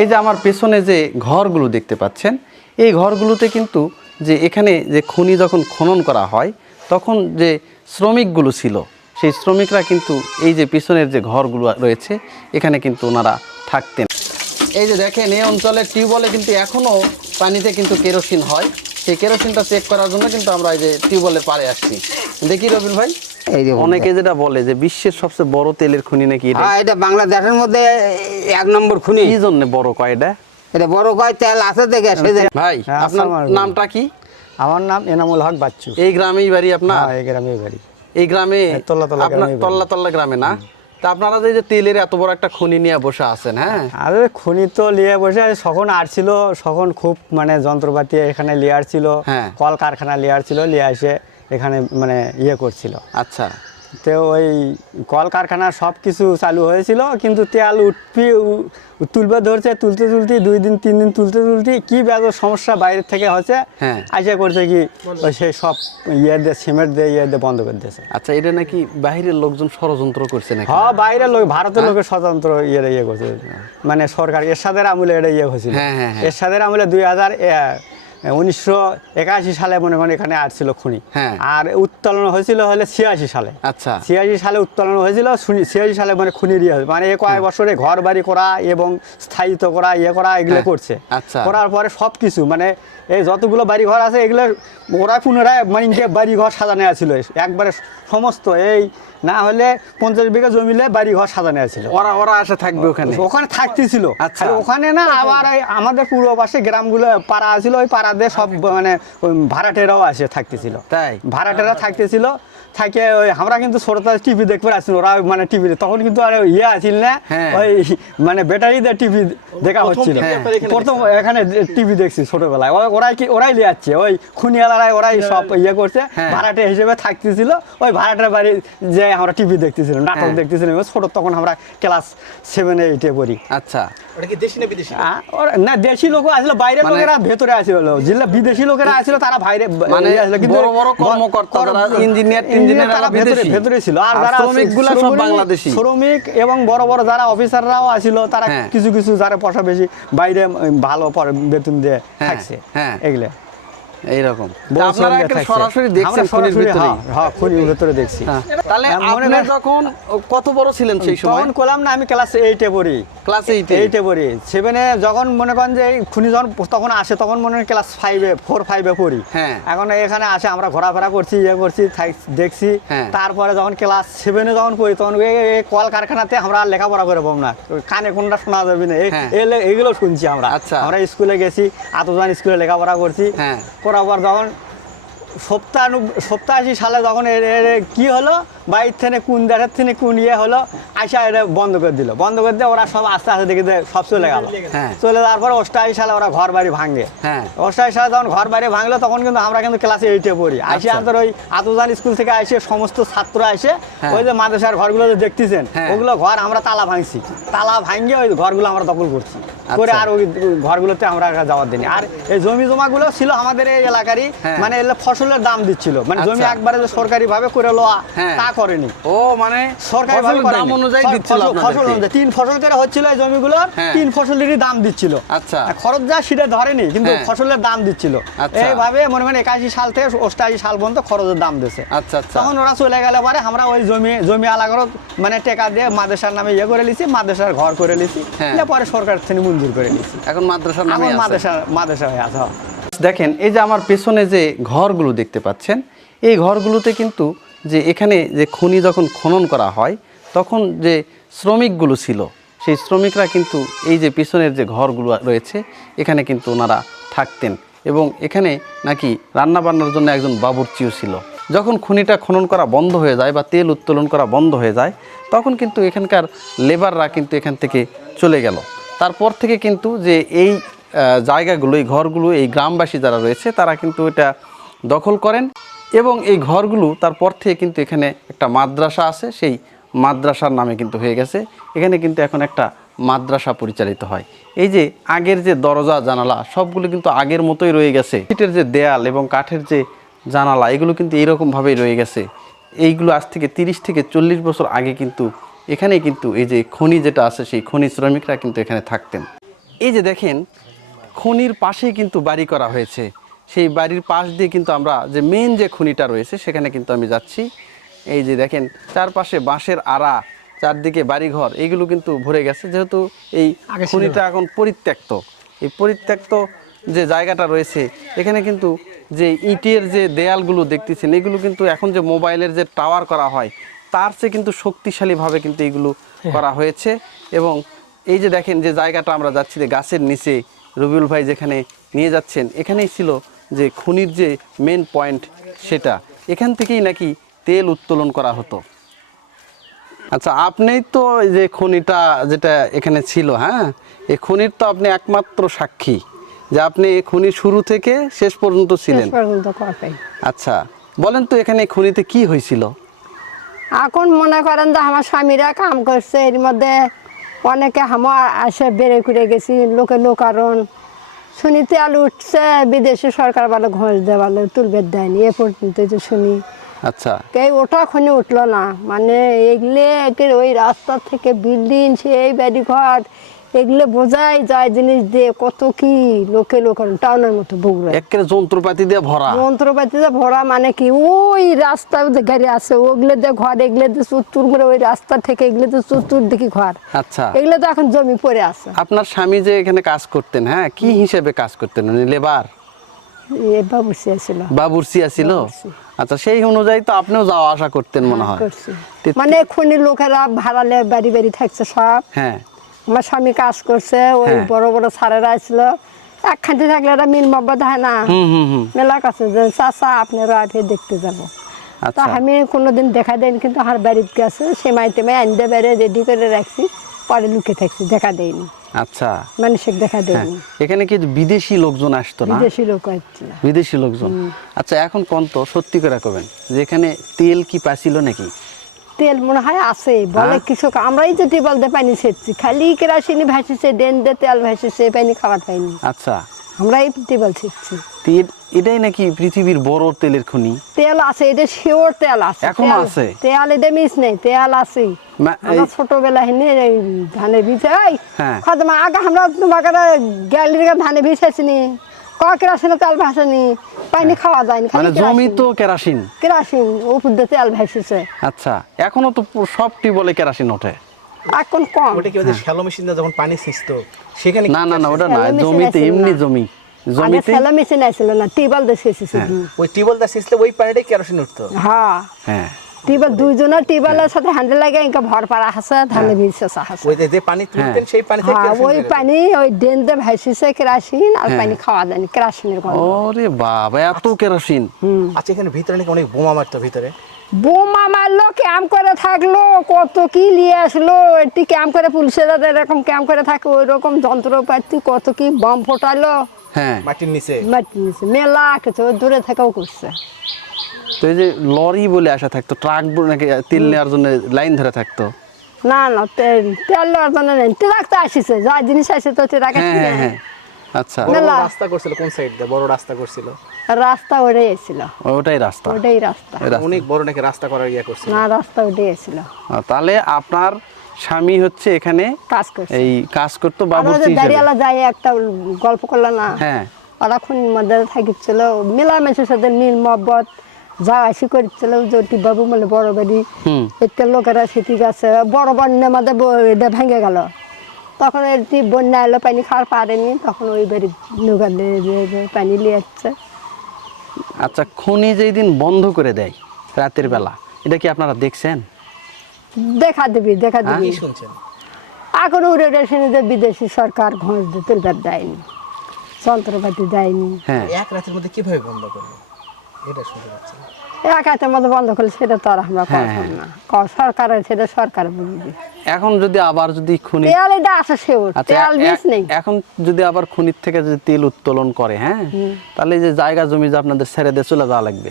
এই যে আমার পেছনে যে ঘরগুলো দেখতে পাচ্ছেন, এই ঘরগুলোতে কিন্তু যে এখানে যে খনি যখন খনন করা হয় তখন যে শ্রমিকগুলো ছিল, সেই শ্রমিকরা কিন্তু এই যে পিছনের যে ঘরগুলো রয়েছে এখানে কিন্তু ওনারা থাকতেন। এই যে দেখেন, এই অঞ্চলের টিউবওয়েলে কিন্তু এখনও পানিতে কিন্তু কেরোসিন হয়। সেই কেরোসিনটা চেক করার জন্য কিন্তু আমরা এই যে টিউবওয়েলের পাড়ে আসছি। দেখি রবিন ভাই, অনেকে যেটা বলে যে বিশ্বের সবচেয়ে বড় তেলের খনি নাকি এটা? এটা বাংলাদেশের মধ্যে 1 নম্বর খনি। কি জন্য বড় কয় এটা? এটা বড় কয় তেল আছে দেখে সেদিন। ভাই আপনার নামটা কি? আমার নাম এনামুল হক বাচ্চু। এই গ্রামেই বাড়ি আপনার? এই গ্রামেই বাড়ি। এই গ্রামে আপনার তল্লা গ্রামে না? তা আপনারা যে তেলের এত বড় একটা খনি নিয়ে বসে আছেন, হ্যাঁ? আরে খনি তো নিয়ে বসে সখন আসছিল, সখন খুব মানে যন্ত্রপাতি এখানে লিয়ে আসছিল, কল কারখানা লিয়ে আসছিল, লিয়ে এসে এখানে মানে ইয়ে করছিল। আচ্ছা, তো ওই কল কারখানা সব কিছু চালু হয়েছিল, কিন্তু তেল তুলবে ধরছে, তুলতে 2 দিন 3 দিন তুলতে কি বেজার সমস্যা বাইরের থেকে হচ্ছে, আশা করছে কি ওই সেই সব ইয়ে দিয়ে সিমেন্ট দিয়ে ইয়ে দিয়ে বন্ধ করে দিয়েছে। আচ্ছা, এটা নাকি বাইরের লোকজন ষড়যন্ত্র করছে নাকি? হ্যাঁ, বাইরের লোক, ভারতের লোকের স্বতন্ত্র ইয়ে করছে, মানে সরকার এরশাদের আমলে এটা ইয়ে হয়েছিল। এরশাদের আমলে 1981 সালে মনে করেন এখানে আসছিল খনি, আর উত্তোলন হয়েছিল হলে 86 সালে। আচ্ছা, 86 সালে উত্তোলন হয়েছিল, 86 সালে মানে খনি ইয়ে মানে কয়েক বছরে ঘর বাড়ি করা এবং স্থায়িত্ব করা ইয়ে করা এগুলো করছে। করার পরে সব কিছু মানে এই যতগুলো বাড়ি ঘর আছে এগুলো ওরা পুনরায় মানে বাড়ি ঘর সাজানো আছিল একবারে সমস্ত, এই না হলে 50 বিঘা জমিলে বাড়ি ঘর সাজানো আছিল। ওরা আসে থাকবে ওখানে থাকতেছিল। আচ্ছা, ওখানে না আবার আমাদের পূর্ব পাশে গ্রামগুলো পাড়া আছিল, ওই পাড়াতে সব মানে ভাড়াটেরাও আসে থাকতেছিল। তাই ভাড়াটেরা থাকতেছিল, থাকে ওই আমরা কিন্তু ছোটটা টিভি দেখতে আসছিল, ওরা মানে টিভিতে তখন কিন্তু আর ইয়ে আসিল না, ওই মানে ব্যাটারি দিয়ে টিভি দেখা হচ্ছিল। প্রথম এখানে টিভি দেখছি ছোটবেলায়, ওরাই লিয়ে যাচ্ছে, ওই খুনিয়ালারাই ওরাই সব ইয়ে করছে, ভাড়াটে হিসেবে থাকতেছিল। ওই ভাড়াটার বাড়ি যে আমরা টিভি দেখতেছিলাম, নাটক দেখতেছিলাম ছোট, তখন আমরা ক্লাস 7-8-এ পড়ি। আচ্ছা, না দেশি লোক আসলে, বাইরের লোকেরা ভেতরে আসছিল, যেগুলো বিদেশি লোকেরা আসছিল তারা বাইরে মানে বড় বড় কর্মকর্তা, ইঞ্জিনিয়ার ভেতরে ছিল, আর যারা শ্রমিক এবং বড় বড় যারা অফিসাররাও আসছিল, তারা কিছু কিছু যারা পয়সা বেশি বাইরে ভালো বেতন দিয়ে থাকছে এগুলো এইরকম। আপনারা সরাসরি দেখছেন খনির ভিতরে? হ্যাঁ, খনির ভিতরে দেখছি। তাহলে আপনি যখন কত বড় ছিলেন সেই সময়? তখন কলাম না, আমি ক্লাস 8-এ পড়ি। ক্লাস 8-এ পড়ি। 7-এ যখন মনে করেন যে খুনি যখন তখন আসে, তখন মনে হয় ক্লাস 4-5-এ পড়ি। এখন এখানে আসে, আমরা ঘোরাফেরা করছি, ইয়ে করছি, দেখছি। তারপরে যখন ক্লাস 7-এ যখন পড়ি, তখন এই কল কারখানাতে আমরা লেখাপড়া করে পাবো না, কানে কোনটা শোনা যাবে না, এগুলো শুনছি আমরা। আমরা স্কুলে গেছি, আতজান স্কুলে লেখাপড়া করছি। করার যখন 87 সালে যখন কি হলো, বাইর থেকে কোন দেশের থেকে কোন ইয়ে হলো, আইসা এটা বন্ধ করে দিল। বন্ধ করে দিয়ে ওরা সব আস্তে আস্তে দেখে সব চলে গেল। চলে যাওয়ার পর 88 সালে ওরা ঘর বাড়ি ভাঙে। 88 সালে যখন ঘর বাড়ি ভাঙলো, তখন কিন্তু আমরা কিন্তু ক্লাস 8-এ পড়ি। আইসে আমাদের ওই আতজান স্কুল থেকে আইসে সমস্ত ছাত্র আসে, ওই যে মাদ্রাসার ঘরগুলো যে দেখতেছেন, ওগুলো ঘর আমরা তালা ভাঙছি, তালা ভাঙিয়ে ওই ঘরগুলো আমরা দখল করছি করে, আর ওই ঘরগুলোতে আমরা যাওয়ার দিন। আর এই জমি জমাগুলো ছিল আমাদের এই এলাকারই, মানে ফসলের দাম দিচ্ছিল, মানে জমি একবারে যে সরকারি ভাবে করে লোয়া তা করেনি। ও মানে সরকারি দাম অনুযায়ী দিচ্ছিল, ফসল অনুযায়ী 3 ফসল করে হচ্ছিল এই জমিগুলো, 3 ফসলেরই দাম দিচ্ছিল। আচ্ছা, খরচ যা সেটা ধরেনি, কিন্তু ফসলের দাম দিচ্ছিল। এইভাবে মনে করেন 81 সাল থেকে 88 সাল পর্যন্ত খরচের দাম দিয়েছে। আচ্ছা, তখন ওরা চলে গেলে পরে আমরা ওই জমি আলাদা মানে টাকা দিয়ে মাদ্রাসার নামে ইয়ে করে নিছি, মাদ্রাসার ঘর করে নিছি, পরে সরকার থেকে মঞ্জুর করে নিছি। এখন মাদ্রাসার নামে মাদ্রাসা হয়ে আছে। দেখেন, এই যে আমার পেছনে যে ঘরগুলো দেখতে পাচ্ছেন, এই ঘরগুলোতে কিন্তু যে এখানে যে খনি যখন খনন করা হয় তখন যে শ্রমিকগুলো ছিল, সেই শ্রমিকরা কিন্তু এই যে পিছনের যে ঘরগুলো রয়েছে এখানে কিন্তু ওনারা থাকতেন, এবং এখানে নাকি রান্নাবান্নার জন্য একজন বাবুর্চিও ছিল। যখন খনিটা খনন করা বন্ধ হয়ে যায় বা তেল উত্তোলন করা বন্ধ হয়ে যায়, তখন কিন্তু এখানকার লেবাররা কিন্তু এখান থেকে চলে গেল। তারপর থেকে কিন্তু যে এই জায়গাগুলো, এই ঘরগুলো, এই গ্রামবাসী যারা রয়েছে তারা কিন্তু এটা দখল করেন, এবং এই ঘরগুলো তারপর থেকে কিন্তু এখানে একটা মাদ্রাসা আছে, সেই মাদ্রাসার নামে কিন্তু হয়ে গেছে। এখানে কিন্তু এখন একটা মাদ্রাসা পরিচালিত হয়। এই যে আগের যে দরজা জানালা সবগুলো কিন্তু আগের মতোই রয়ে গেছে। ইটের যে দেয়াল এবং কাঠের যে জানালা এগুলো কিন্তু এইরকমভাবেই রয়ে গেছে। এইগুলো আজ থেকে 30 থেকে 40 বছর আগে কিন্তু এখানেই কিন্তু এই যে খনি যেটা আছে সেই খনি শ্রমিকরা কিন্তু এখানে থাকতেন। এই যে দেখেন খনির পাশেই কিন্তু বাড়ি করা হয়েছে, সেই বাড়ির পাশ দিয়ে কিন্তু আমরা যে মেন যে খনিটা রয়েছে সেখানে কিন্তু আমি যাচ্ছি। এই যে দেখেন চারপাশে বাঁশের আড়া, চারদিকে বাড়িঘর, এইগুলো কিন্তু ভরে গেছে, যেহেতু এই খনিটা এখন পরিত্যক্ত। এই পরিত্যক্ত যে জায়গাটা রয়েছে এখানে কিন্তু যে ইটের যে দেয়ালগুলো দেখতেছেন এগুলো কিন্তু এখন যে মোবাইলের যে টাওয়ার করা হয় তার চেয়ে কিন্তু শক্তিশালীভাবে কিন্তু এগুলো করা হয়েছে। এবং এই যে দেখেন যে জায়গাটা আমরা যাচ্ছি, যে গাছের নিচে রবিউল ভাই যেখানে নিয়ে যাচ্ছেন, এখানেই ছিল যে খনির যে মেন পয়েন্ট, সেটা এখান থেকেই নাকি তেল উত্তোলন করা হতো। আচ্ছা, আপনিই তো এই যে খনিটা যেটা এখানে ছিল, হ্যাঁ, এই খনির তো আপনি একমাত্র সাক্ষী যে আপনি এই খনির শুরু থেকে শেষ পর্যন্ত ছিলেন। আচ্ছা, বলেন তো এখানে খনিতে কি হয়েছিল? এখন মনে করেন যে আমার স্বামীরা কাম করছে, এর মধ্যে অনেকে হামা আসে বেড়ে করে গেছি, লোকে লোকারণ শুনি তেল উঠছে, বিদেশি সরকার ভালো ঘোষ দেয়, ভালো তুলবে দেয়নি এ পর্যন্ত তো শুনি। আচ্ছা, এই ওটা খনি উঠলো না, মানে এগুলো ওই রাস্তা থেকে বিল্ডিং সেই বাড়ি ঘর এগুলো বোঝাই যায় জিনিস দিয়ে কত কি লোকে লোকারণ টাউনের মতো বগুড়া একেবারে যন্ত্রপাতি দিয়ে ভরা। যন্ত্রপাতি দিয়ে ভরা, মানে কি ওই রাস্তা যে গাড়ি আছে ওগুলো দিয়ে ঘর, এগুলো দিয়ে চুত্তুর করে ওই রাস্তা থেকে এগুলো দিয়ে চুত্তুর দেখি ঘর। আচ্ছা, এগুলো তো এখন জমি পড়ে আছে। আপনার স্বামী যে এখানে কাজ করতেন, হ্যাঁ, কি হিসেবে কাজ করতেন? উনি লেবার, বাবুর্চি ছিল। বাবুর্চি ছিল। আচ্ছা, সেই অনুযায়ী তো আপনিও যাওয়া আসা করতেন মনে হয়। করছি। মানে খনির লোকেরা ভাড়ালে বাড়ি বাড়ি থাকছে সব। হ্যাঁ, আমার স্বামী কাজ করছে, ওই হ্যাঁ। বড় বড় সারেরা ছিল, একখানটি থাকলে একটা মিল মব্বত হয় না, হুম। মেলা কাছে যে চাচা আপনারা আঠে দেখতে যাবো। তা আচ্ছা, আমি কোনোদিন দেখা দেয়নি, কিন্তু আমার বাড়িতে গেছে সেমাই টেমাই আনতে বেড়ে রেডি করে রাখছি, পরে লুকে থাকছি, দেখা দেয়নি, আচ্ছা, মানুষের দেখা হ্যাঁ। দেয়নি। এখানে কি বিদেশি লোকজন আসতো না? বিদেশি লোক আসছিল। বিদেশি লোকজন। আচ্ছা, এখন কোন তো সত্যি করে কবেন যে এখানে তেল কি পাছিল নাকি? তেল মনে হয় আছে বলে হ্যাঁ? কিছু, আমরাই যদি বলতে পানি সেচছি, খালি কেরাসিনি ভাসিছে, ডেন দিয়ে তেল ভাসিছে, পানি খাবার পাইনি, আচ্ছা, আমরাই টিবল ছিটছি। তেল এটাই নাকি পৃথিবীর বড় তেলের খনি? তেল আছে, এটা শিওর তেল আছে, এখনো তেল- আছে? তেল এটা মিস নেই, তেল আছে। আমরা ছোটবেলা হেনে এই ধানের বীজ হ্যাঁ। খদমা আগে আমরা তোমাকে গ্যালির ধানের বীজ আসিনি, কেরাসিনে তেল ভাসেনি, পানি খাওয়া যায়নি, মানে খালি জমি তো কেরাসিন। কেরাসিন উপর দিয়ে তেল ভাসিছে। আচ্ছা, এখনো তো সব টিউবওয়েলে কেরাসিন ওঠে। এখন কম। ওটা কি ওদের শ্যালো মেশিন দিয়ে যখন পানি ছিঁচতো সেখানে না না না, ওটা না, শ্যালো মেশিন জমিতে আছিল এমনি না। জমি আগে জমিতে। সেলা মেশিন আসছিল না, টিউবওয়েল দিয়ে সেচেছে। ওই টিউবওয়েল দিয়ে ছিঁচলে ওই পানিটাই কেরোসিন উঠতো। হ্যাঁ, হ্যাঁ, টিউবওয়েল দুইজনের টিউবওয়েলের সাথে হ্যান্ডেল লাগে ইনকা ভর পাড়া আছে, ধানের বীজ চেঁচা আছে। ওই যে পানি তুলতেন সেই পানি থেকে হ্যাঁ, কেরোসিন ওই বের হতো। পানি ওই ড্রেন দিয়ে ভাসিছে কেরাসিন, আর হ্যাঁ। পানি খাওয়া যায়নি, কেরাসিনের গন্ধ। ওরে বাবা, এত কেরোসিন! আচ্ছা, এখানে ভিতরে নাকি অনেক বোমা মারতো ভিতরে। বোমা মারলো, ক্যাম্প করে থাকলো, কত কি নিয়ে আসলো, একটি ক্যাম্প করে পুলিশে যাদের এরকম ক্যাম্প করে থাকে ওই রকম যন্ত্রপাতি, কত কি বম ফোটালো হ্যাঁ, মাটির নিচে। মাটির নিচে, মেলা কিছু দূরে থেকেও করছে। তো এই যে লরি বলে আসা থাকতো, ট্রাক নাকি তেল নেওয়ার জন্য লাইন ধরে থাকতো? না না, তেল নেওয়ার জন্য নেই, ট্রাক তো আসিছে, যা জিনিস আসে তো ট্রাক হ্যাঁ আসছে। হ্যাঁ হ্যাঁ, আচ্ছা, বড় মেলা। রাস্তা করছিল কোন সাইড দিয়ে? বড় রাস্তা করছিল। রাস্তা ওটাই এসেছিল, ওটাই রাস্তা। ওটাই রাস্তা। এই রাস্তা। অনেক বড় নাকি রাস্তা করার ইয়া করছিল। না, রাস্তা ওটাই এসেছিল, তাহলে আপনার স্বামী হচ্ছে এখানে কাজ করছে। এই কাজ করতো আমরা বাবুর্চি যে হিসেবে? দাঁড়িয়ালা যাই একটা গল্প করলাম না, হ্যাঁ, ওরা খুনির মধ্যে থাকিছিল, মেলা মানুষের সাথে মিল মহব্বত যা আসি করছিল, জ্যোতি বাবু মানে বড় বাড়ি, হুম, একটা লোকেরা সেটি গাছে বড় বন্যার মধ্যে এটা ভেঙে গেল, তখন এটি বন্যা এলো, পানি খাওয়ার পারেনি, তখন ওই বাড়ি নৌকা পানি নিয়ে যাচ্ছে। আচ্ছা, খনি যেই দিন বন্ধ করে দেয় রাতের বেলা, এটা কি আপনারা দেখছেন? দেখা দিবি, দেখা দিবি। কি শুনছেন? এখন উড়ে উড়ে শুনি যে বিদেশি সরকার ঘোষ দিয়ে তুলবার দেয়নি, যন্ত্রপাতি দেয়নি। হ্যাঁ, এক রাতের মধ্যে কিভাবে বন্ধ করবে এটা শুনতে পাচ্ছি না। এক হাতের মধ্যে বন্ধ করলে সেটা তো আর আমরা করতাম না, সরকারের সেটা সরকার বুঝবে। এখন যদি আবার যদি খনি, তেল এটা আসে সেও, আচ্ছা, তেল বীজ নেই। এখন যদি আবার খনির থেকে যদি তেল উত্তোলন করে, হ্যাঁ, তাহলে এই যে জায়গা জমি যে আপনাদের ছেড়ে দিয়ে চলে যাওয়া লাগবে,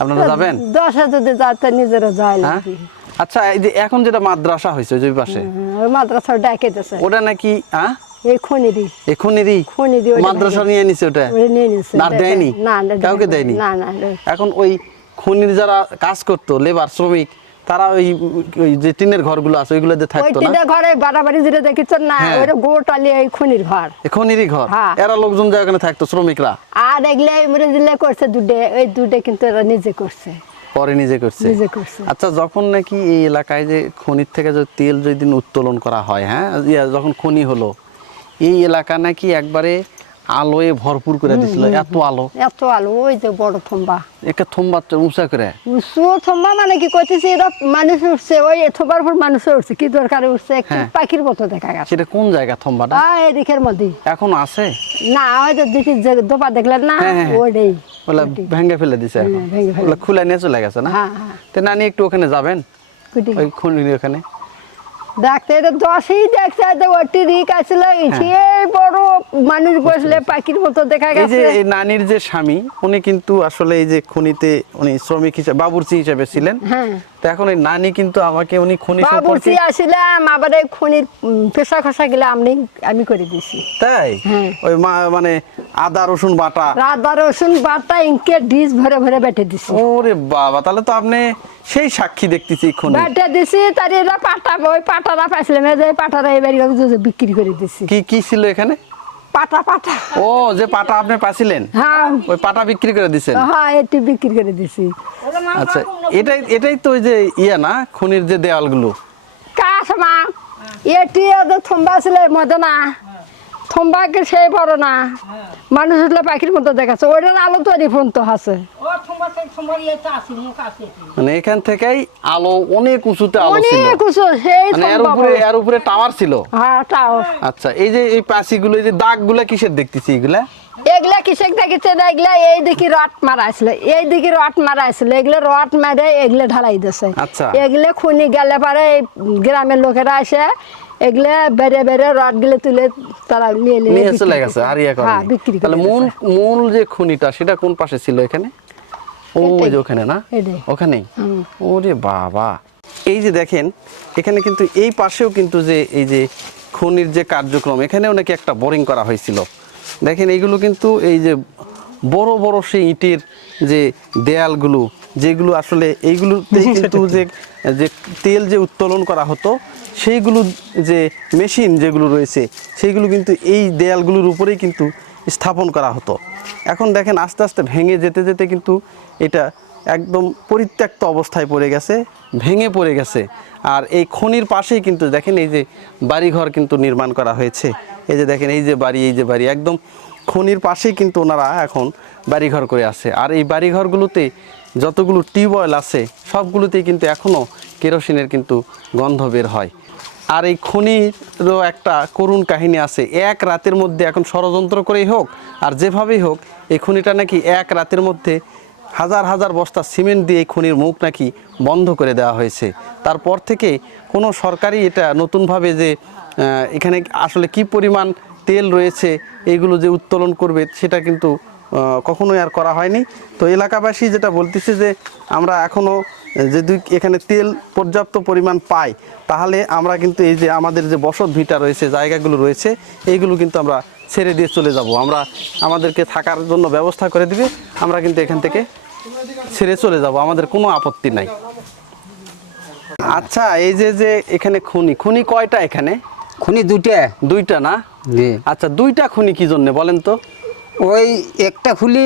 আপনারা যাবেন? 10 যদি যাতে নিজেরও যায় হ্যাঁ, লাগবে। আচ্ছা, এই যে এখন যেটা মাদ্রাসা হয়েছে ওই যে পাশে, ওই মাদ্রাসা ডাকেতেছে ওটা নাকি হ্যাঁ এই খনিরই, এই খনিরই খনিরই ওইটা মাদ্রাসা ভেঙে- নিয়ে নিছে ওটা? ওটা নিয়ে নিছে। না, দেয়নি? না, কাউকে দেয়নি? না না, এখন ওই খনির যারা কাজ করতো, লেবার শ্রমিক, তারা ওই যে টিনের ঘরগুলো আছে ওইগুলোতে ওই থাকতো না? তিনটা ঘরে বাড়াবাড়ি যেটা দেখেছেন না হ্যাঁ। ওইটা গোটালি এই খনির ঘর। এখনেরই ঘর? হ্যাঁ। এরা লোকজন যায় ওখানে থাকতো, শ্রমিকরা? আর এগুলো মরে দিলে করছে দুধে, ওই দুধে কিন্তু এরা নিজে করছে, পরে নিজে করছে? নিজে করছে। আচ্ছা, যখন নাকি এই এলাকায় যে খনির থেকে যে তেল যেদিন উত্তোলন করা হয়, হ্যাঁ, যখন খনি হলো, এই এলাকা নাকি একবারে আলোয় ভরপুর করে দিছিল। এত আলো, এত আলো, ওই যে বড় থম্বা, একটা থম্বা উঁচা করে। উঁচু থম্বা মানে কি করতেছি, এরা মানুষ উঠছে, ওই থম্বার উপর মানুষ উঠছে, কি দরকারে উঠছে, একটু হ্যাঁ। পাখির মতো দেখা গেছে। সেটা কোন জায়গা থম্বাটা? এদিকের মধ্যে এখন আছে? না, ওই যে দুটি যে দোপা দেখলেন না, হ্যাঁ, হ্যাঁ। ওটাই। ওগুলা ভেঙে ফেলে দিছে এখন? ভেঙে ফেলে ওগুলা খুলে নিয়ে চলে গেছে না? হ্যাঁ, হ্যাঁ। তো নানি একটু ওখানে যাবেন, কুটি ওই খনির ওখানে? ডাক্তার এটা দশই দেখছে, ওটি রিক আসছিল, এই বড় মানুষ বসলে পাখির মতো দেখা এই যে গেছে। এই নানির যে স্বামী, উনি কিন্তু আসলে এই যে খনিতে উনি শ্রমিক হিসেবে, বাবুর্চি হিসেবে ছিলেন। হ্যাঁ, তো এখন এই নানি কিন্তু আমাকে উনি খনি বাবুর্চি সম্পর্কে, আসিলাম, আবার এই খনির পেশা খসা গেলে আমি করে দিছি। তাই হ্যাঁ। ওই মানে আদা রসুন বাটা? রাত রসুন বাটা ইনকে ডিশ ভরে ভরে বেটে দিছি, ওরে বাবা, তাহলে তো আপনি সেই সাক্ষী দেখতেছি খনি। বেটে দিছি। তার এরা পাটা, ওই পাটারা পাইছিলাম, এই যে পাটারা এবার বিক্রি করে দিছি। কি কি ছিল এখানে? পাটা পাটা, ও, যে পাটা আপনি পাছিলেন, হ্যাঁ ওই পাটা বিক্রি করে দিছেন? হ্যাঁ, এটি বিক্রি করে দিছি। আচ্ছা, এটাই তো ওই যে না, খনির যে দেওয়ালগুলো? কাসমা এটি ওদের থম্বা ছিল মধ্যে না, থম্বাকে সেই বড় না, মানুষ উঠলে পাখির মতো দেখাচ্ছে, ওইটার আলো তো রিফোন তো আছে। মানে এখান থেকেই আলো অনেক উঁচুতে আলো ছিল, অনেক উঁচু, সেই মানে থম্বা এর উপরে টাওয়ার ছিল? হ্যাঁ, তাও আচ্ছা, এই যে এই পাঁচিগুলো, এই যে দাগগুলা কিসের দেখতেছি এগুলা? এগুলা কিসেক দেখেছে না, এগুলা এই দিকে রড মারা আসলো, এই দিকে রড মারা আসলো, এগুলো রড মারে এগুলো ঢালাই দিছে। আচ্ছা। এগুলো খুনি গেলে পারে এই গ্রামের লোকেরা আসে, এগুলা বেড়ে বেড়ে রড গুলো তুলে তারা নিয়ে নিয়ে চলে গেছে হারিয়া করে? হ্যাঁ, বিক্রি করে তাহলে মূল যে খনিটা সেটা কোন পাশে ছিল এখানে? ওই যে ওখানে না, এটাই। ওখানেই? ওরে বাবা, এই যে দেখেন এখানে কিন্তু এই পাশেও কিন্তু যে এই যে খনির যে কার্যক্রম, এখানেও নাকি একটা বোরিং করা হয়েছিল। দেখেন এইগুলো কিন্তু এই যে বড় বড় সেই ইটের যে দেয়ালগুলো, যেগুলো আসলে এইগুলোতে কিন্তু যে তেল যে উত্তোলন করা হতো, সেইগুলো যে মেশিন যেগুলো রয়েছে সেইগুলো কিন্তু এই দেয়ালগুলোর উপরেই কিন্তু স্থাপন করা হতো। এখন দেখেন আস্তে আস্তে ভেঙে যেতে যেতে কিন্তু এটা একদম পরিত্যক্ত অবস্থায় পড়ে গেছে, ভেঙে পড়ে গেছে। আর এই খনির পাশেই কিন্তু দেখেন এই যে বাড়িঘর কিন্তু নির্মাণ করা হয়েছে। এই যে দেখেন এই যে বাড়ি একদম খনির পাশেই কিন্তু ওনারা এখন বাড়িঘর করে আছে। আর এই বাড়িঘরগুলোতে যতগুলো টিউবওয়েল আছে সবগুলোতেই কিন্তু এখনও কেরোসিনের কিন্তু গন্ধ বের হয়। আর এই খনিরও একটা করুণ কাহিনী আছে। এক রাতের মধ্যে, এখন ষড়যন্ত্র করেই হোক আর যেভাবেই হোক, এই খনিটা নাকি এক রাতের মধ্যে হাজার হাজার বস্তা সিমেন্ট দিয়ে এই খনির মুখ নাকি বন্ধ করে দেওয়া হয়েছে। তারপর থেকে কোনো সরকারই এটা নতুনভাবে যে এখানে আসলে কি পরিমাণ তেল রয়েছে এইগুলো যে উত্তোলন করবে সেটা কিন্তু কখনোই আর করা হয়নি। তো এলাকাবাসী যেটা বলতেছে যে আমরা এখনও যদি এখানে তেল পর্যাপ্ত পরিমাণ পাই তাহলে আমরা কিন্তু এই যে আমাদের যে বসত ভিটা রয়েছে, জায়গাগুলো রয়েছে, এইগুলো কিন্তু আমরা ছেড়ে দিয়ে চলে যাব। আমাদেরকে থাকার জন্য ব্যবস্থা করে দিবে, আমরা কিন্তু এখান থেকে ছেড়ে চলে যাব, আমাদের কোনো আপত্তি নাই। আচ্ছা, এই যে এখানে খনি কয়টা এখানে? খুনি দুইটা না? জি। আচ্ছা, দুইটা খনি কি জন্য বলেন তো? ওই একটা খুলি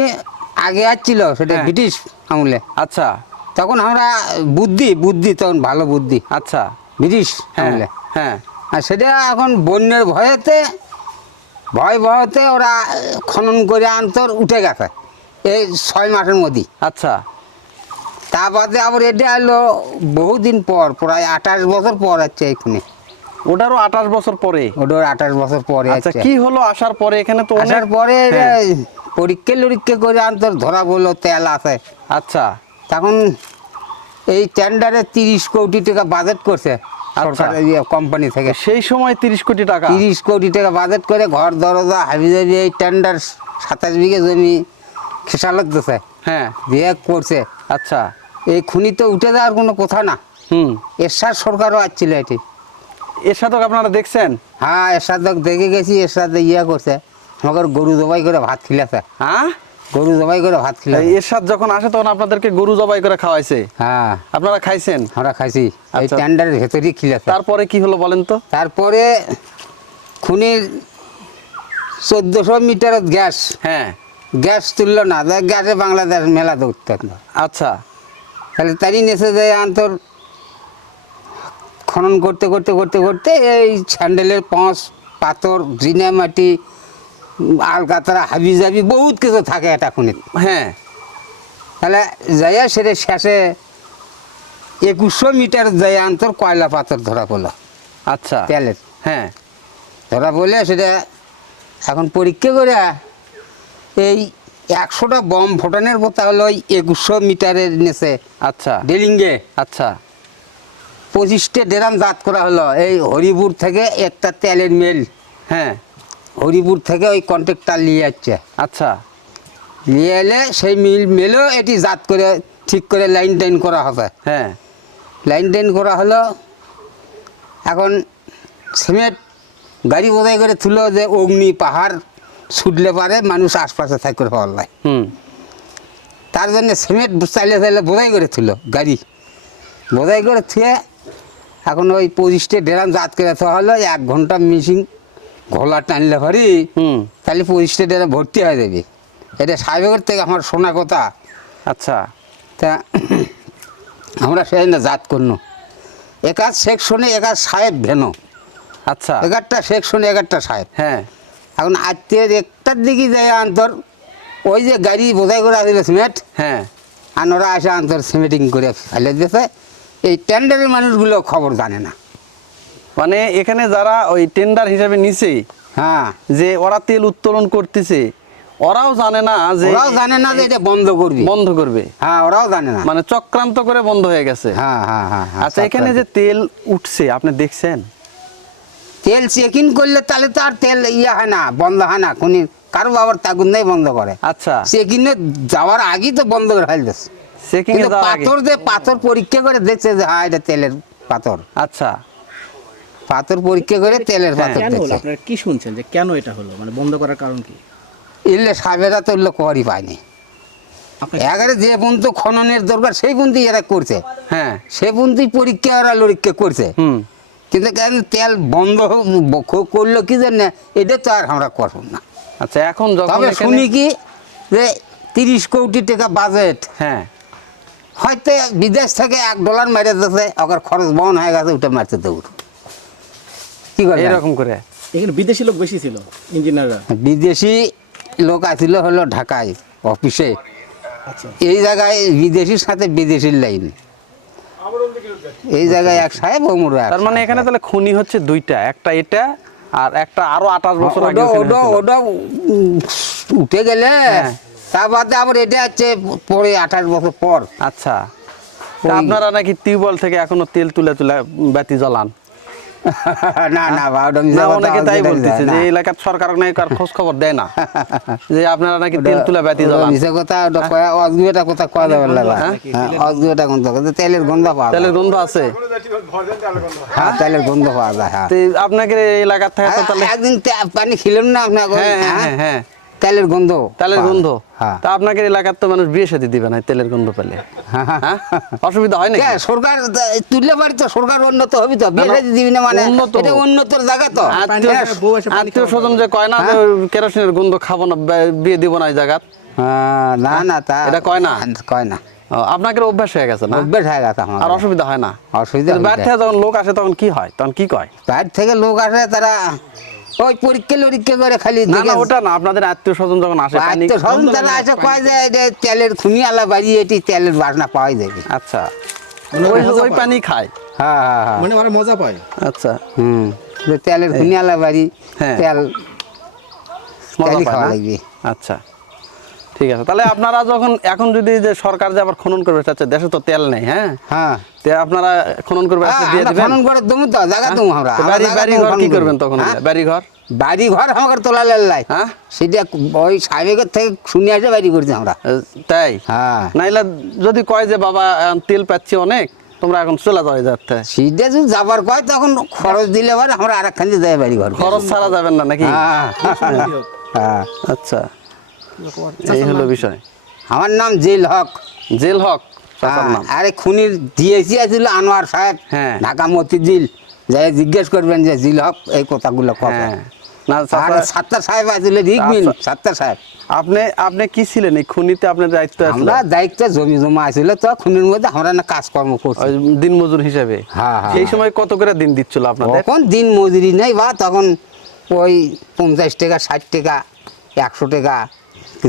আগে আসছিল, সেটা হ্যাঁ। ব্রিটিশ আমলে। আচ্ছা তখন আমরা বুদ্ধি তখন ভালো বুদ্ধি, আচ্ছা, ব্রিটিশ হ্যাঁ আমলে। হ্যাঁ, আর সেটা এখন বন্যার ভয়তে ওরা খনন করে আনতর উঠে গেছে এই 6 মাসের মধ্যে। আচ্ছা, তা বাদে আবার এটা এলো বহুদিন পর, প্রায় 28 বছর পর আসছে এইখানে। ওটারও 28 বছর পরে? ওটার 28 বছর পরে আচ্ছা, আসছে। কি হলো আসার পরে? এখানে তো আসার পরে হ্যাঁ। পরীক্ষা করে আনতর ধরা বললো তেল আছে। আচ্ছা তখন এই টেন্ডারে 30 কোটি টাকা বাজেট করছে সরকার, কোম্পানি থেকে। সেই সময় 30 কোটি টাকা? 30 কোটি টাকা বাজেট করে ঘর দরজা হাবিজাবি এই টেন্ডার 27 বিঘা জমি খেসালত দিছে, হ্যাঁ, দিয়ে করছে। আচ্ছা, এই খুনি তো উঠে যাওয়ার কোনো কথা না। এরশাদ সরকারও আসছিল এটি। এরশাদ আপনারা দেখছেন? হ্যাঁ, এরশাদ দেখে গেছি, এরশাদ করছে আমাকে গরু জবাই করে ভাত খিলাছে। হ্যাঁ, গরু জবাই করে ভাত খেলাম। এই এরশাদ যখন আসে তখন আপনাদেরকে গরু জবাই করে খাওয়াইছে, হ্যাঁ আপনারা খাইছেন? আমরা খাইছি এই আচ্ছা। টেন্ডারের ভেতরেই খিলাছে। তারপরে কি হলো বলেন তো? তারপরে খুনির 1400 মিটার গ্যাস হ্যাঁ, গ্যাস তুললো না, গ্যাসে বাংলাদেশ মেলা দৌড়তে না। আচ্ছা তাহলে তারই নেচে যায় আন্তর খনন করতে করতে করতে করতে এই স্যান্ডেলের পাঁচ পাথর জিনামাটি আলকাতরা হাবি জাবি বহুত কিছু থাকে এটা খুনির। হ্যাঁ, তাহলে যাইয়া সেটা শেষে 2100 মিটার যায় আন্তর কয়লা পাথর ধরা পড়লো আচ্ছা তেলের। হ্যাঁ, ধরা পড়লে সেটা এখন পরীক্ষা করে এই 100টা বম ফোটানোর কথা হলো ওই 2100 মিটারের নিচে আচ্ছা ডেলিঙ্গে আচ্ছা 25টা ড্রাম জাত করা হলো। এই হরিপুর থেকে একটা তেলের মিল, হ্যাঁ, হরিপুর থেকে ওই কন্ট্রাক্টর নিয়ে যাচ্ছে, আচ্ছা নিয়ে এলে সেই মিলও এটি জাত করে ঠিক করে লাইন টাইন করা হবে। হ্যাঁ, লাইন টাইন করা হলো। এখন সিমেন্ট গাড়ি বোঝাই করে তুলো যে অগ্নি পাহাড় ছুটলে পারে মানুষ আশপাশে থাকতে পারলাই, হুম, তার জন্য সিমেন্ট চাইলে চাইলে বোঝাই করে তুলো গাড়ি বোঝাই করে থুয়ে এখন ওই 25টা ড্রাম জাত করে থা হলো। 1 ঘন্টা মেশিন ঘোলা টানলে পারি হুম, তাহলে 25টা ড্রাম ভর্তি হয়ে যাবে। এটা সাহেবের থেকে আমার শোনা কথা। আচ্ছা তা আমরা সেই না জাত করলো একাধ সেকশনে একাধ সাহেব ভেনো, আচ্ছা 11টা সেকশনে 11টা সাহেব। হ্যাঁ, এখন আত্মীয়ের একটার দিকে যায় আন্তর ওই যে গাড়ি বোঝাই করে আসবে সিমেন্ট, হ্যাঁ, আর ওরা আসে আন্তর সিমেন্টিং করে ফেলে দিয়েছে। এই টেন্ডারের মানুষগুলো খবর জানে না। মানে এখানে যারা ওই টেন্ডার হিসাবে নিছে হ্যাঁ, যে ওরা তেল উত্তোলন করতেছে, ওরাও জানে না যে ওরাও জানে না যে এটা বন্ধ করবি। বন্ধ করবে, হ্যাঁ, ওরাও জানে না। মানে চক্রান্ত করে বন্ধ হয়ে গেছে। হ্যাঁ হ্যাঁ হ্যাঁ হ্যাঁ। আচ্ছা এখানে যে তেল উঠছে আপনি দেখছেন? তেল চেকিং করলে তাহলে তো আর তেল ইয়ে হয় না, বন্ধ হয় না। কোন কারো বাবার তাগুন নেই বন্ধ করে। আচ্ছা চেকিংয়ে যাওয়ার আগেই তো বন্ধ করে ফেল দিচ্ছে। চেকিং এ কিন্তু যাওয়ার আগে পাথর যে পাথর পরীক্ষা করে দেখছে যে হ্যাঁ এটা তেলের পাথর, আচ্ছা পাথর পরীক্ষা করে তেলের পাথর কেন হলো দেখছে। আপনারা কি শুনছেন যে কেন এটা হলো, মানে বন্ধ করার কারণ কি? এলে সাবেরা তো উল্লেখ করি পায়নি। এগারে যে পর্যন্ত খননের দরকার সেই পর্যন্ত এরা করছে, হ্যাঁ সে পর্যন্তই পরীক্ষা ওরা লড়িক্ষা করছে। হুম কিন্তু কেন তেল বন্ধ করলো কি জানে এটা তো আর আমরা করব না। আচ্ছা এখন যখন তবে এখানে- শুনি কি যে 30 কোটি টাকা বাজেট, হ্যাঁ হয়তো বিদেশ থেকে $1 মেরে দিচ্ছে, ওর খরচ বহন হয়ে গেছে, ওটা মারতে দৌড় কি করে। এরকম করে এখানে বিদেশি লোক বেশি ছিল, ইঞ্জিনিয়াররা। বিদেশি লোক আসছিল হলো ঢাকায় অফিসে, আচ্ছা, এই জায়গায় বিদেশির সাথে বিদেশির লাইন, এই জায়গায় এক সাহেব অমর এক তার মানে সাহেব। এখানে তাহলে খনি হচ্ছে দুইটা, একটা এটা আর একটা আরো 28 বছর আগে ওটা ওখানে ওটা হয়েছিল। ওটা উঠে গেলে হ্যাঁ। তার বাদে আবার এটা হচ্ছে পরে 28 বছর পর। আচ্ছা তা আপনারা নাকি টিউবওয়েল থেকে এখনো তেল তুলে তুলে বাতি জ্বালান? না না বা ওটা না মিথ্যা কথা, অনেকে তাই ওটা বলতেছে না। যে এলাকার সরকার নাকি আর খোঁজ খবর দেয় না যে আপনারা নাকি তেল তুলে বাতি ওটা জ্বালান। মিথ্যা কথা, ওটা কয়া অদ্ভুতটা কথা কয়া যাবে না। হ্যাঁ, অদ্ভুতটা গন্ধ করে তেলের গন্ধ পাওয়া যায়। তেলের গন্ধ আছে? হ্যাঁ, তেলের গন্ধ পাওয়া যায়। হ্যাঁ, তো আপনাকে এই এলাকার থেকে তো তাহলে একদিন পানি খেলাম না আপনাকে, হ্যাঁ হ্যাঁ হ্যাঁ, হ্যাঁ হ্যাঁ তেলের গন্ধ তেলের পাওয়া গন্ধ। যায়। হ্যাঁ। তা আপনাকে এলাকার তো মানুষ বিয়ে সাথে দিবে না তেলের গন্ধ পেলে, হ্যাঁ অসুবিধা হয় নাকি? কে, সরকার তুললে পারি তো, সরকার উন্নত হবে তো, বিয়ে শাদী দিবি না মানে উন্নত এটা হোক। উন্নতর জায়গা তো। আত্মীয় স্বজন যে কয় না যে কেরোসিনের গন্ধ খাবো না, বিয়ে দিব না এই জায়গাত, না না তা এটা কয় না? কয় না, আপনাকে অভ্যাস হয়ে গেছে না, অভ্যেস হয়ে গেছে আমার। আর অসুবিধা হয় না? অসুবিধা কিন্তু বাইরে হবে। থেকে যখন লোক আসে তখন কি হয়, তখন কি কয়? বাইরে থেকে লোক আসে, তারা ওই পরীক্ষা লরীক্ষা করে খালি না দেখে না ওটা না, আপনাদের আত্মীয় স্বজন যখন আসে পানি- তো সব তারা আসে কয় যে এটা তেলের খুনি আলা বাড়ি, এটি তেলের বাসনা পাওয়া যাবে। আচ্ছা মানে ওই মজা ওই পায়। পানি খায়? হ্যাঁ হ্যাঁ হ্যাঁ, মানে ওরা মজা পায়। আচ্ছা যে তেলের খুনি আলা বাড়ি, হ্যাঁ। তেল মজা তেলই পায় খাওয়া না? লাগবে। আচ্ছা ঠিক আছে। তাহলে আপনারা যখন এখন যদি যে সরকার যে আবার খনন করবে চাচ্ছে, দেশে তো তেল নেই, হ্যাঁ হ্যাঁ, তে আপনারা খনন করবে আসলে দিয়ে আমরা দিবেন? খনন করে দেবো তো, জায়গা দেবো আমরা। তো বাড়ি বাড়ি ঘর কি করবেন তখন? বাড়ি ঘর বাড়ি ঘর আমাকে তোলা লাই, হ্যাঁ সেটা ওই সাহেবের থেকে শুনে আসে বাড়ি করছি আমরা। তাই হ্যাঁ, নাইলে যদি কয় যে বাবা তেল পাচ্ছি অনেক, তোমরা এখন চলে যাও যাচ্ছে, সেটা যদি যাবার কয় তখন খরচ দিলে পরে আমরা আর একখান দিয়ে যাই বাড়ি ঘর। খরচ ছাড়া যাবেন না নাকি? হ্যাঁ হ্যাঁ, আচ্ছা এই হলো বিষয়। আমার নাম জেল হক। জেল হক চাচার নাম। আরে খুনির দিয়েছি আছিল আনোয়ার সাহেব, হ্যাঁ। ঢাকা মতিঝিল, যাই জিজ্ঞেস করবেন যে জিল হক এই কথাগুলো কথা। হ্যাঁ না আর চাচা, সাত্তার সাহেব আছিল রিকমিন, সাত্তার সাহেব। আপনি কি ছিলেন এই খুনিতে? আপনার দায়িত্ব আছে আমরা দায়িত্ব জমি জমা আছিল তো খুনির মধ্যে আমরা না কাজকর্ম করছি। দিন মজুর হিসেবে। হ্যাঁ, হ্যাঁ, সেই সময় কত করে দিন দিচ্ছিল আপনাদের? তখন দিন মজুরি নেই বা তখন ওই 50 টাকা, 60 টাকা, 100 টাকা,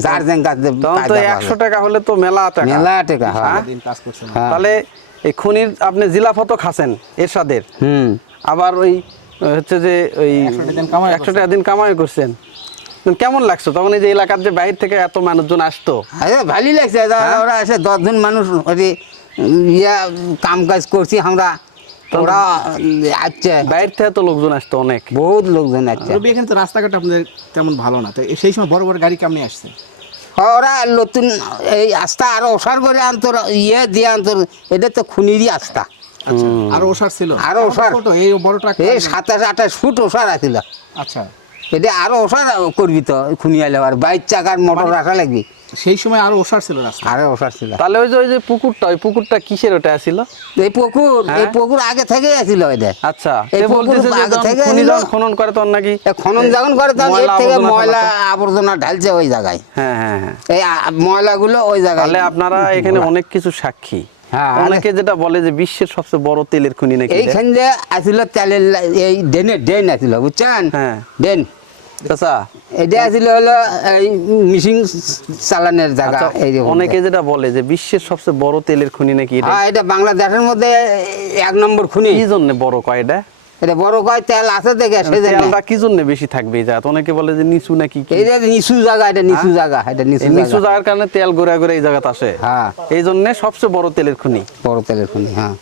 যার যেন কাজে তখন তো 100 টাকা হলে তো মেলা টাকা। মেলা টাকা। হ্যাঁ, দিন কাজ করছেন। হ্যাঁ। তাহলে এই খুনির আপনি জিলাফত খাচ্ছেন এরশাদের, আবার ওই হচ্ছে যে ওই 100 টাকা দিন কামাই করছেন। কেমন লাগছে তখন এই যে এলাকার যে বাইরে থেকে এত মানুষজন আসতো? আরে ভালোই লাগছে। ওরা এসে 10 জন মানুষ ওই ইয়া কাম কাজ করছি আমরা, ওরা আসছে, বাইরে থেকে তো লোকজন আসতো অনেক। বহুত লোকজন আসছে। রবি, এখানে তো রাস্তাঘাট আপনাদের তেমন ভালো না, তো সেই সময় বড় বড় গাড়ি কেমনি আসছে? ওরা নতুন এই আস্থা আরো ওসার করে আনতো, ইয়ে দিয়ে আনতো। এটা তো খুনিরই আস্থা। আচ্ছা, আরো ওষার ছিল? আরো ওষার। ছোট এই বড় ট্রাক? এই 27-28 ফুট ওসার আছিল। আচ্ছা, এটা আরো ওসার করবি তো খুনি আইলে, আর 22 চাকার মোটর রাখা লাগবে। সেই সময় আরো ওষার ছিল রাস্তা? আরো ওসার ছিল। তাহলে ওই যে পুকুরটা, ওই পুকুরটা কিসের ওটা ছিল? এই পুকুর আগে থেকেই আছিল এটা। আচ্ছা, এই সে পুকুর বলতেছে যে আগে যখন থেকে খুনি ছিল। যখন খনন করে তখন নাকি খনন যখন করে তখন এর ময়লা থেকে আবর্জনা ময়লা ফেলাতো। আবর্জনা ঢালছে ওই জায়গায়। হ্যাঁ হ্যাঁ হ্যাঁ। এই ময়লাগুলো ওই জায়গায়। তাহলে আপনারা এখানে অনেক কিছু সাক্ষী। হ্যাঁ, অনেকে যেটা বলে যে বিশ্বের সবচেয়ে বড় তেলের খনি নাকি এটা? এইখান যে আছিল তেলের এই ড্রেন আছিল, বুঝছেন? হ্যাঁ। ড্রেন চাচা, এটা আছিল হলো এই মিশিং চালানের জায়গা। আচ্ছা, এই যে অনেকে যেটা বলে যে বিশ্বের সবচেয়ে বড় তেলের খনি নাকি এটা? হ্যাঁ, এটা বাংলাদেশের মধ্যে 1 নম্বর খুনি। কি জন্য বড় কয় এটা? এটা বড় কয় তেল আছে দেখে সেই জন্য। তেলটা কি জন্য বেশি থাকবে এই জায়গা? অনেকে বলে যে নিচু নাকি কি? এইটা নিচু জায়গা, এটা নিচু জায়গা, এটা নিচু এই নিচু জায়গা। জায়গার কারণে তেল ঘুরে ঘুরে এই জায়গাতে আসে। হ্যাঁ, এই জন্য সবচেয়ে বড় তেলের খনি। বড় তেলের খুনি। হ্যাঁ।